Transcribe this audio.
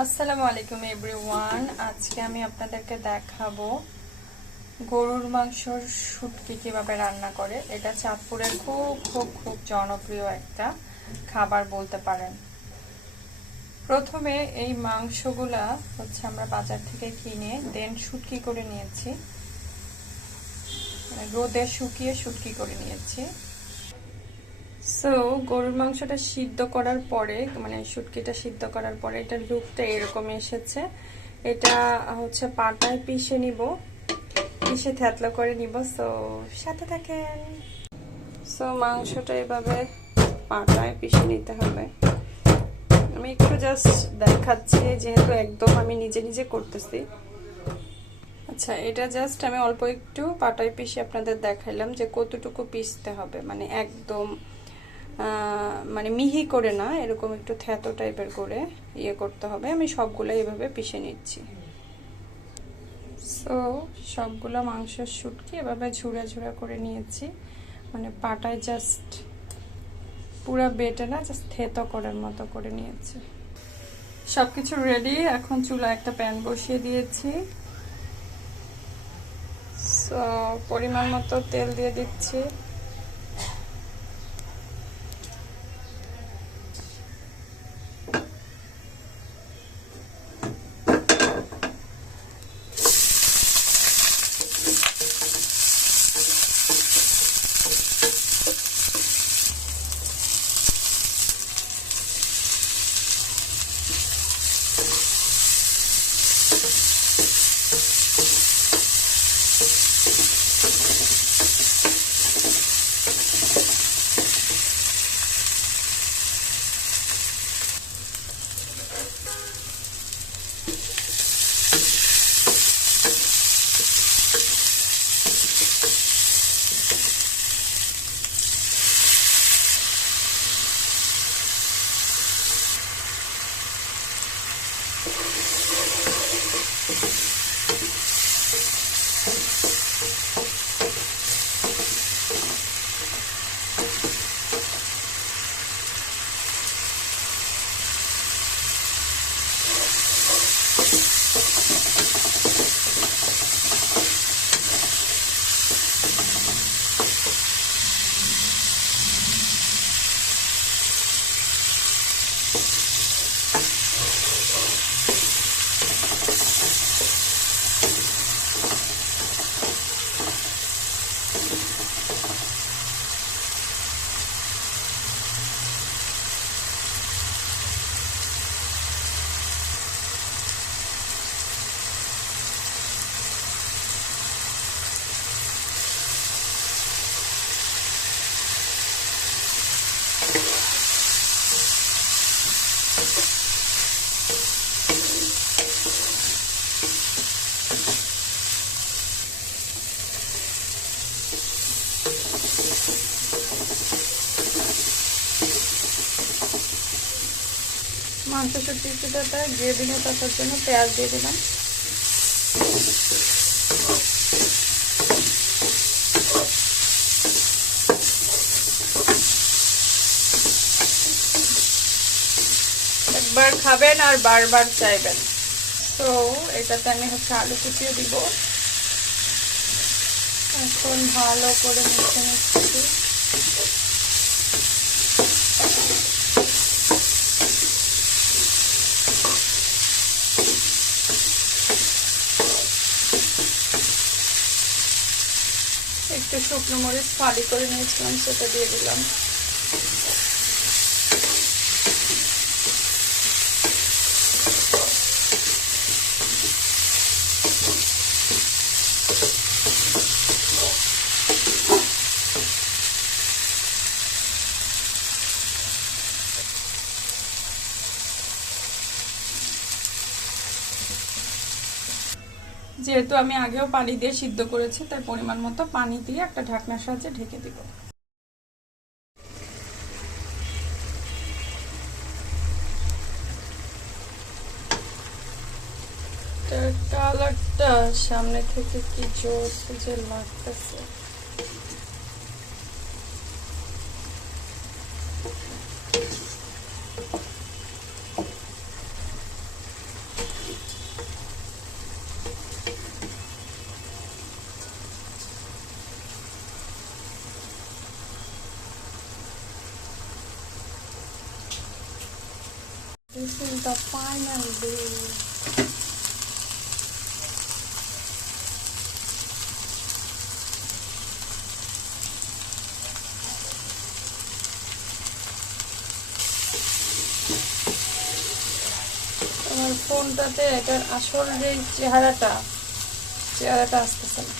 আসসালামু আলাইকুম এভরিওয়ান। আজকে আমি আপনাদেরকে দেখাবো গরুর মাংসর শুটকি কিভাবে রান্না করে। এটা চাঁদপুরের খুব খুব খুব জনপ্রিয় একটা খাবার বলতে পারেন। প্রথমে এই মাংসগুলা আমরা বাজার থেকে কিনে দেন শুটকি করে নিয়েছি, রোদে শুকিয়ে শুটকি করে নিয়েছি। সো গরুর মাংসটা সিদ্ধ করার পরে শুটকিটা সিদ্ধ করার পরে এটার লুকটা এরকম এসেছে। এটা পাটায় পিষে নিব, পিষে থ্যাতলা করে নিব। সো সাথে থাকেন। সো মাংসটা এভাবে পাটায় পিষে নিতে হবে। আমি একটু জাস্ট দেখাচ্ছি যেহেতু একদম আমি নিজে নিজে করতেছি। আচ্ছা, এটা জাস্ট আমি অল্প একটু পাটায় পিষে আপনাদের দেখাইলাম যে কতটুকু পিষতে হবে, একদম মিহি করে না, এরকম একটু থ্যাতো টাইপের করে করতে হবে। আমি সবগুলো এভাবে পিষে নিচ্ছি। সো সবগুলো মাংসের শুটকি এভাবে ঝুড়া ঝুড়া করে নিয়েছি, পাটায় জাস্ট পুরা বেটে না, জাস্ট থেতো করার মতো করে নিয়েছি। সবকিছু রেডি। এখন চুলা একটা প্যান বসিয়ে দিয়েছি। সো পরিমাণ মতো তেল দিয়ে দিচ্ছি। মাংস শুটকিটাতে গ্রেভি আসার জন্য পেঁয়াজ দিয়ে দিলাম। একবার খাবেন আর বারবার চাইবেন। তো এটাতে আমি আলু কুচিয়ে দিব। এখন ভালো করে মিশে নিচ্ছি। একটু শুকনো মরিচ ফালি করে নিয়েছিলাম, সেটা দিয়ে দিলাম। যেহেতু আমি আগেও পানি দিয়ে সিদ্ধ করেছি, তাই পরিমাণ মতো পানি দিয়ে একটা ঢাকনার সাহায্যে ঢেকে দিব। কালারটা সামনে থেকে কি জোর যে লাগতেছে। is the final day. আমার ফোনটাতে এটার আসল যে চেহারাটা আসতেছে না।